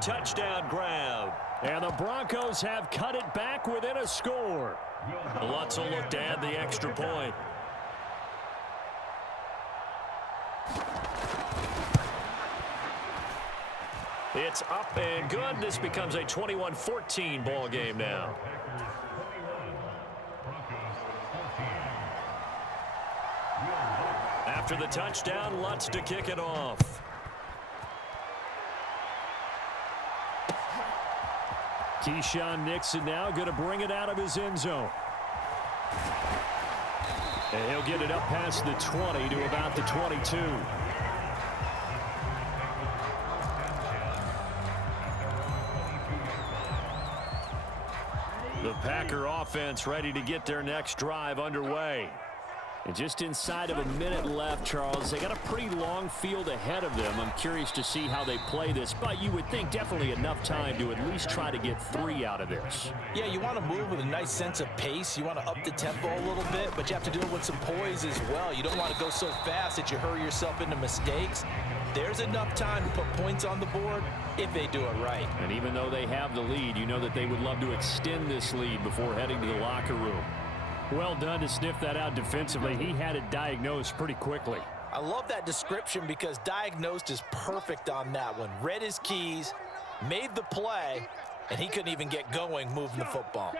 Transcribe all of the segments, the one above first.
touchdown grab. And the Broncos have cut it back within a score. Lutz will look to add the extra point. It's up and good. This becomes a 21-14 ball game now. After the touchdown, Lutz to kick it off. Keyshawn Nixon now going to bring it out of his end zone. And he'll get it up past the 20 to about the 22. The Packer offense ready to get their next drive underway. And just inside of a minute left, Charles, they got a pretty long field ahead of them. I'm curious to see how they play this, but you would think definitely enough time to at least try to get 3 out of this. Yeah, you want to move with a nice sense of pace. You want to up the tempo a little bit, but you have to do it with some poise as well. You don't want to go so fast that you hurry yourself into mistakes. There's enough time to put points on the board if they do it right. And even though they have the lead, you know that they would love to extend this lead before heading to the locker room. Well done to sniff that out defensively. He had it diagnosed pretty quickly. I love that description because diagnosed is perfect on that one. Read his keys, made the play, and he couldn't even get going moving the football.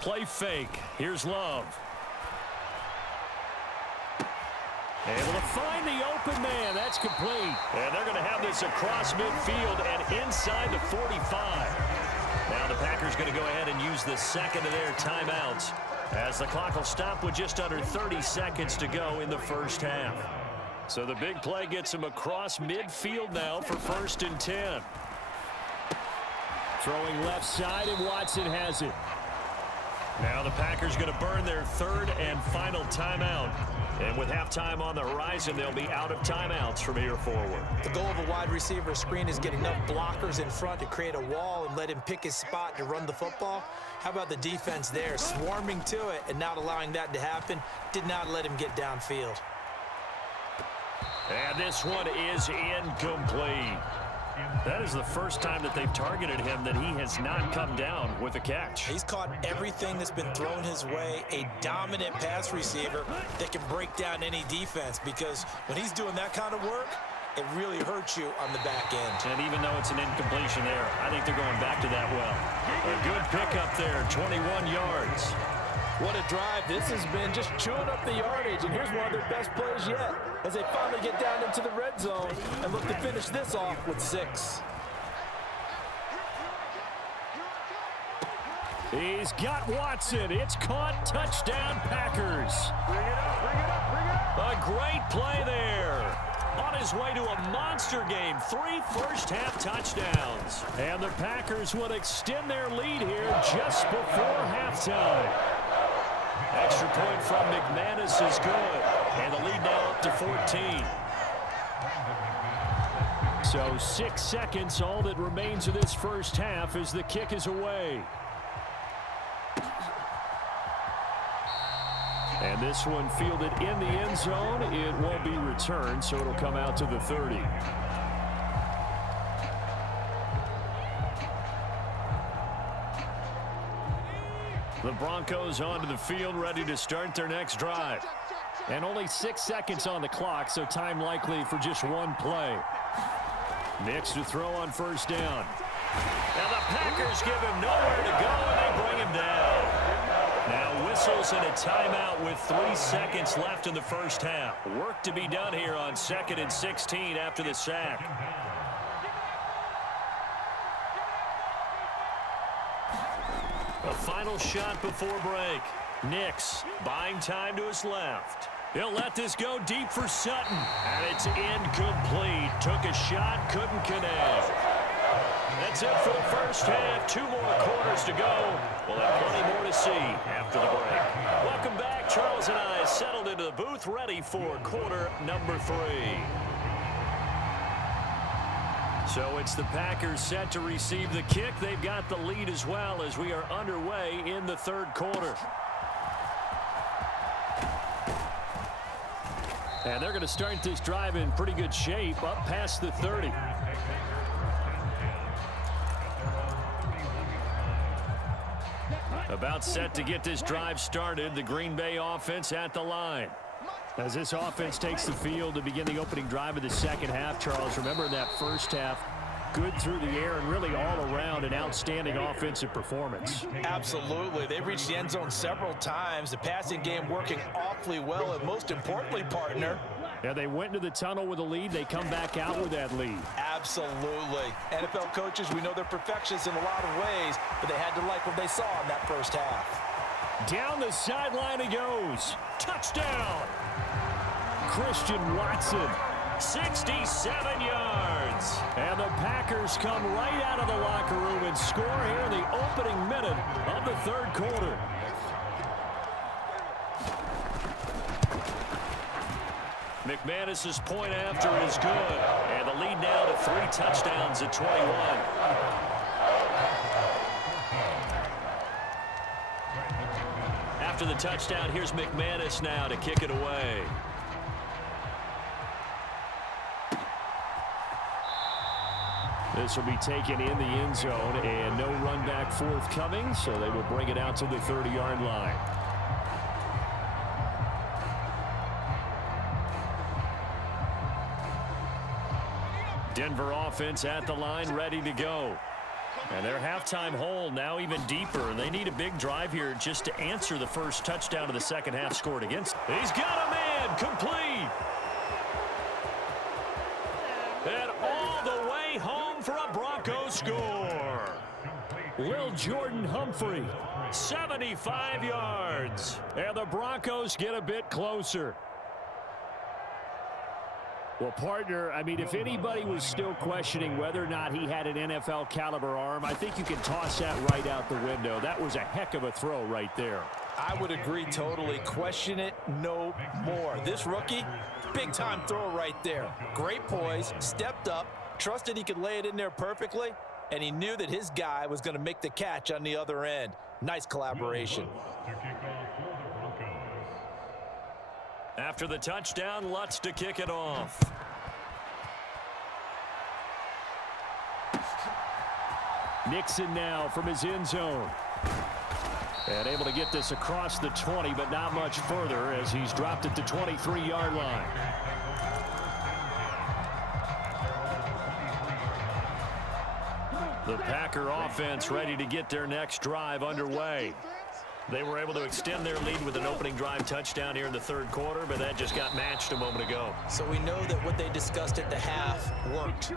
Play fake. Here's Love. Able to find the open man. That's complete. And they're going to have this across midfield and inside the 45. Now the Packers going to go ahead and use the second of their timeouts as the clock will stop with just under 30 seconds to go in the first half. So the big play gets him across midfield now for 1st and 10. Throwing left side, and Watson has it. Now the Packers going to burn their 3rd and final timeout. And with halftime on the horizon, they'll be out of timeouts from here forward. The goal of a wide receiver screen is get enough blockers in front to create a wall and let him pick his spot to run the football. How about the defense there, swarming to it and not allowing that to happen? Did not let him get downfield. And this one is incomplete. That is the first time that they've targeted him that he has not come down with a catch. He's caught everything that's been thrown his way. A dominant pass receiver that can break down any defense, because when he's doing that kind of work, it really hurts you on the back end. And even though it's an incompletion there, I think they're going back to that well. A good pickup there, 21 yards. What a drive. This has been just chewing up the yardage, and here's one of their best plays yet as they finally get down into the red zone and look to finish this off with 6. He's got Watson. It's caught. Touchdown, Packers. Bring it up, bring it up, bring it up. A great play there. On his way to a monster game. 3 first-half touchdowns. And the Packers will extend their lead here just before halftime. Extra point from McManus is good. And the lead now up to 14. So 6 seconds, all that remains of this first half as the kick is away. And this one fielded in the end zone. It won't be returned, so it'll come out to the 30. The Broncos onto the field, ready to start their next drive. And only 6 seconds on the clock, so time likely for just one play. Nix to throw on first down. Now the Packers give him nowhere to go, and they bring him down. Now whistles and a timeout with 3 seconds left in the first half. Work to be done here on 2nd and 16 after the sack. A final shot before break. Nix buying time to his left. He'll let this go deep for Sutton. And it's incomplete. Took a shot, couldn't connect. That's it for the first half. 2 more quarters to go. We'll have plenty more to see after the break. Welcome back. Charles and I settled into the booth, ready for quarter number 3. So it's the Packers set to receive the kick. They've got the lead as well as we are underway in the 3rd quarter. And they're going to start this drive in pretty good shape, up past the 30. About set to get this drive started, the Green Bay offense at the line. As this offense takes the field to begin the opening drive of the second half, Charles, remember in that first half, good through the air and really all around an outstanding offensive performance. Absolutely. They reached the end zone several times. The passing game working awfully well, and most importantly, partner. Yeah, they went into the tunnel with a lead. They come back out with that lead. Absolutely. NFL coaches, we know they're perfectionists in a lot of ways, but they had to like what they saw in that first half. Down the sideline he goes. Touchdown! Christian Watson. 67 yards. And the Packers come right out of the locker room and score here in the opening minute of the third quarter. McManus's point after is good. And the lead now to 3 touchdowns at 21. After the touchdown, here's McManus now to kick it away. This will be taken in the end zone, and no run back forthcoming, so they will bring it out to the 30-yard line. Denver offense at the line, ready to go. And their halftime hole now even deeper. They need a big drive here just to answer the first touchdown of the second half scored against. He's got a man, complete. And all the way home for a Broncos score. Lil Jordan Humphrey, 75 yards. And the Broncos get a bit closer. Well, partner, I mean, if anybody was still questioning whether or not he had an NFL caliber arm, I think you can toss that right out the window. That was a heck of a throw right there. I would agree totally. Question it no more. This rookie, big-time throw right there. Great poise, stepped up, trusted he could lay it in there perfectly, and he knew that his guy was going to make the catch on the other end. Nice collaboration. After the touchdown, Lutz to kick it off. Nixon now from his end zone. And able to get this across the 20, but not much further as he's dropped it to 23-yard line. The Packer offense ready to get their next drive underway. They were able to extend their lead with an opening drive touchdown here in the third quarter, but that just got matched a moment ago. So we know that what they discussed at the half worked.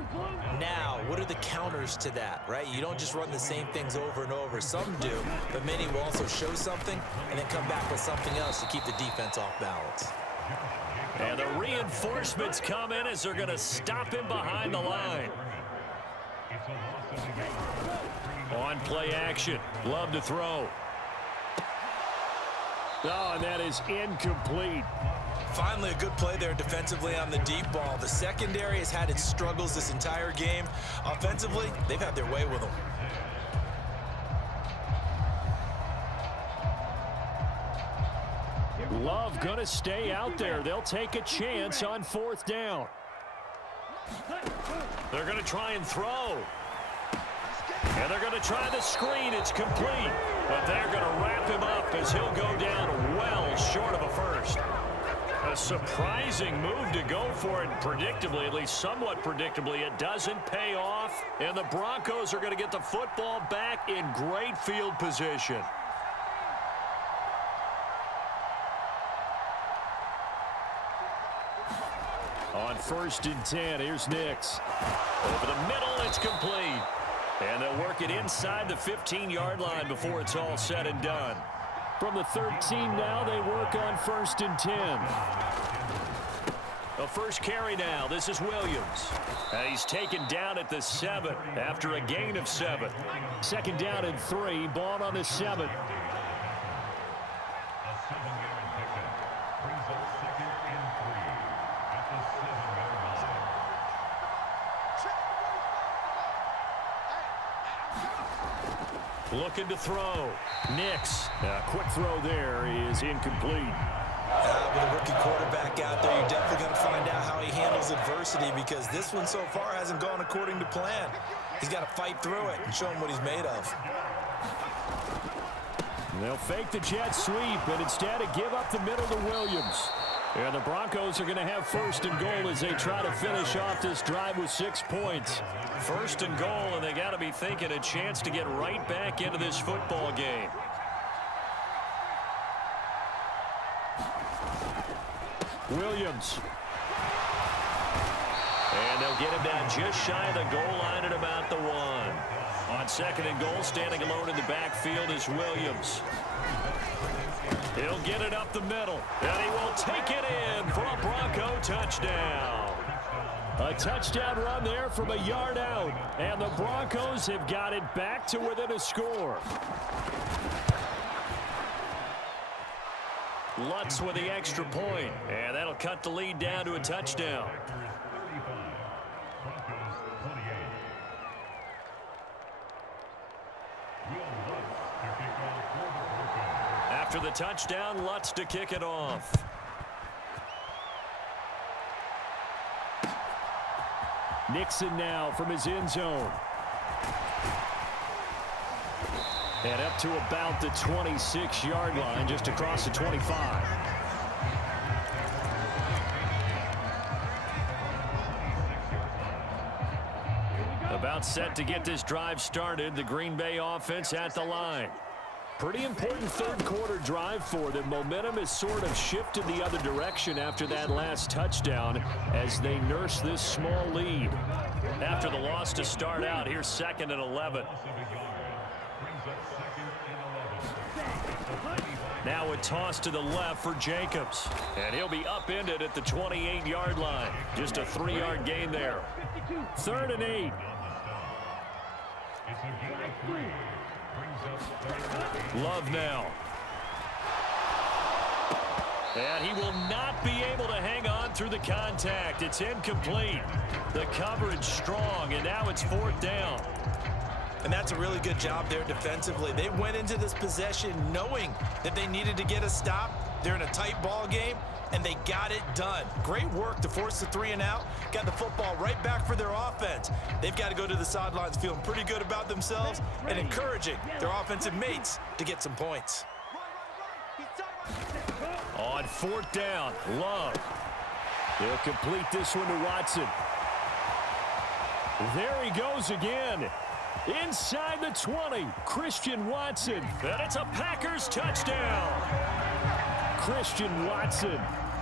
Now, what are the counters to that, right? You don't just run the same things over and over. Some do, but many will also show something and then come back with something else to keep the defense off balance. And the reinforcements come in as they're going to stop him behind the line. On play action. Love to throw. Oh, and that is incomplete. Finally, a good play there defensively on the deep ball. The secondary has had its struggles this entire game. Offensively, they've had their way with them. Love going to stay out there. They'll take a chance on fourth down. They're going to try and throw. And they're going to try the screen. It's complete. But they're going to wrap him up as he'll go down well short of a first. A surprising move to go for it, predictably, at least somewhat predictably. It doesn't pay off, and the Broncos are going to get the football back in great field position. On 1st and 10, here's Nix. Over the middle, it's complete. And they'll work it inside the 15-yard line before it's all said and done. From the 13 now, they work on 1st and 10. A first carry now. This is Williams. And he's taken down at the 7 after a gain of 7. 2nd down and 3. Ball on the 7. Looking to throw. Nix. A quick throw there is incomplete. With a rookie quarterback out there, you're definitely going to find out how he handles adversity because this one so far hasn't gone according to plan. He's got to fight through it and show him what he's made of. They'll fake the jet sweep and instead give up the middle to Williams. And the Broncos are going to have first and goal as they try to finish off this drive with 6 points. First and goal, and they got to be thinking a chance to get right back into this football game. Williams. And they'll get him down just shy of the goal line at about the 1. On second and goal, standing alone in the backfield is Williams. He'll get it up the middle, and he will take it in for a Bronco touchdown. A touchdown run there from a yard out, and the Broncos have got it back to within a score. Lutz with the extra point, and that'll cut the lead down to a touchdown. After the touchdown, Lutz to kick it off. Nixon now from his end zone. And up to about the 26-yard line, just across the 25. About set to get this drive started, the Green Bay offense at the line. Pretty important third quarter drive for them. Momentum has sort of shifted the other direction after that last touchdown as they nurse this small lead. After the loss to start out, here's 2nd and 11. Now a toss to the left for Jacobs. And he'll be upended at the 28-yard line. Just a 3-yard gain there. 3rd and 8. Love now. And he will not be able to hang on through the contact. It's incomplete. The coverage strong, and now it's 4th down. And that's a really good job there defensively. They went into this possession knowing that they needed to get a stop. They're in a tight ball game, and they got it done. Great work to force the 3 and out. Got the football right back for their offense. They've got to go to the sidelines feeling pretty good about themselves and encouraging their offensive mates to get some points. On 4th down, Love. They'll complete this one to Watson. There he goes again. Inside the 20, Christian Watson. And it's a Packers touchdown. Christian Watson.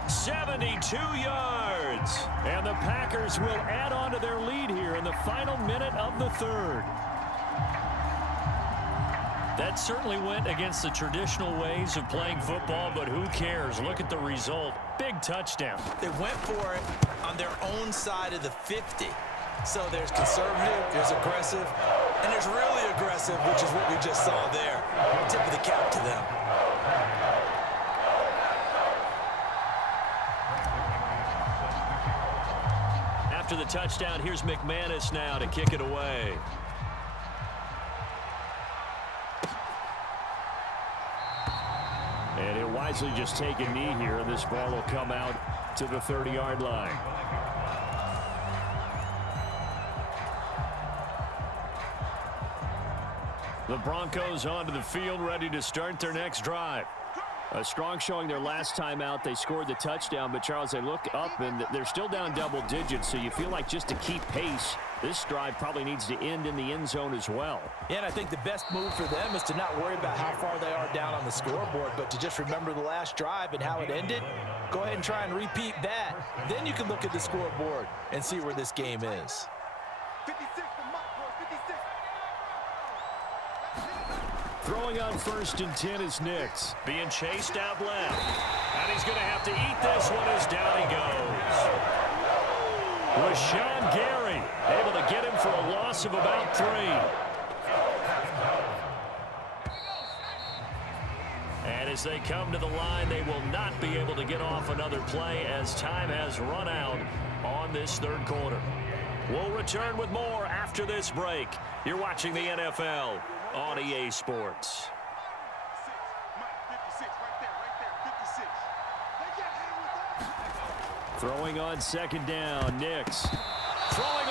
72 yards. And the Packers will add on to their lead here in the final minute of the 3rd. That certainly went against the traditional ways of playing football, but who cares? Look at the result. Big touchdown. They went for it on their own side of the 50. So there's conservative, there's aggressive, and there's really aggressive, which is what we just saw there. Tip of the cap to them. After the touchdown, here's McManus now to kick it away. And he'll wisely just take a knee here, and this ball will come out to the 30-yard line. The Broncos onto the field, ready to start their next drive. A strong showing their last time out. They scored the touchdown, but Charles, they look up and they're still down double digits, so you feel like just to keep pace, this drive probably needs to end in the end zone as well. Yeah, and I think the best move for them is to not worry about how far they are down on the scoreboard, but to just remember the last drive and how it ended. Go ahead and try and repeat that. Then you can look at the scoreboard and see where this game is. 56, Throwing on 1st and 10 is Nix. Being chased out left. And he's going to have to eat this one as down he goes. Rashawn Gary able to get him for a loss of about 3. And as they come to the line, they will not be able to get off another play as time has run out on this 3rd quarter. We'll return with more after this break. You're watching the NFL on EA Sports. 56, right there, 56. Throwing on second down, Nix. Throwing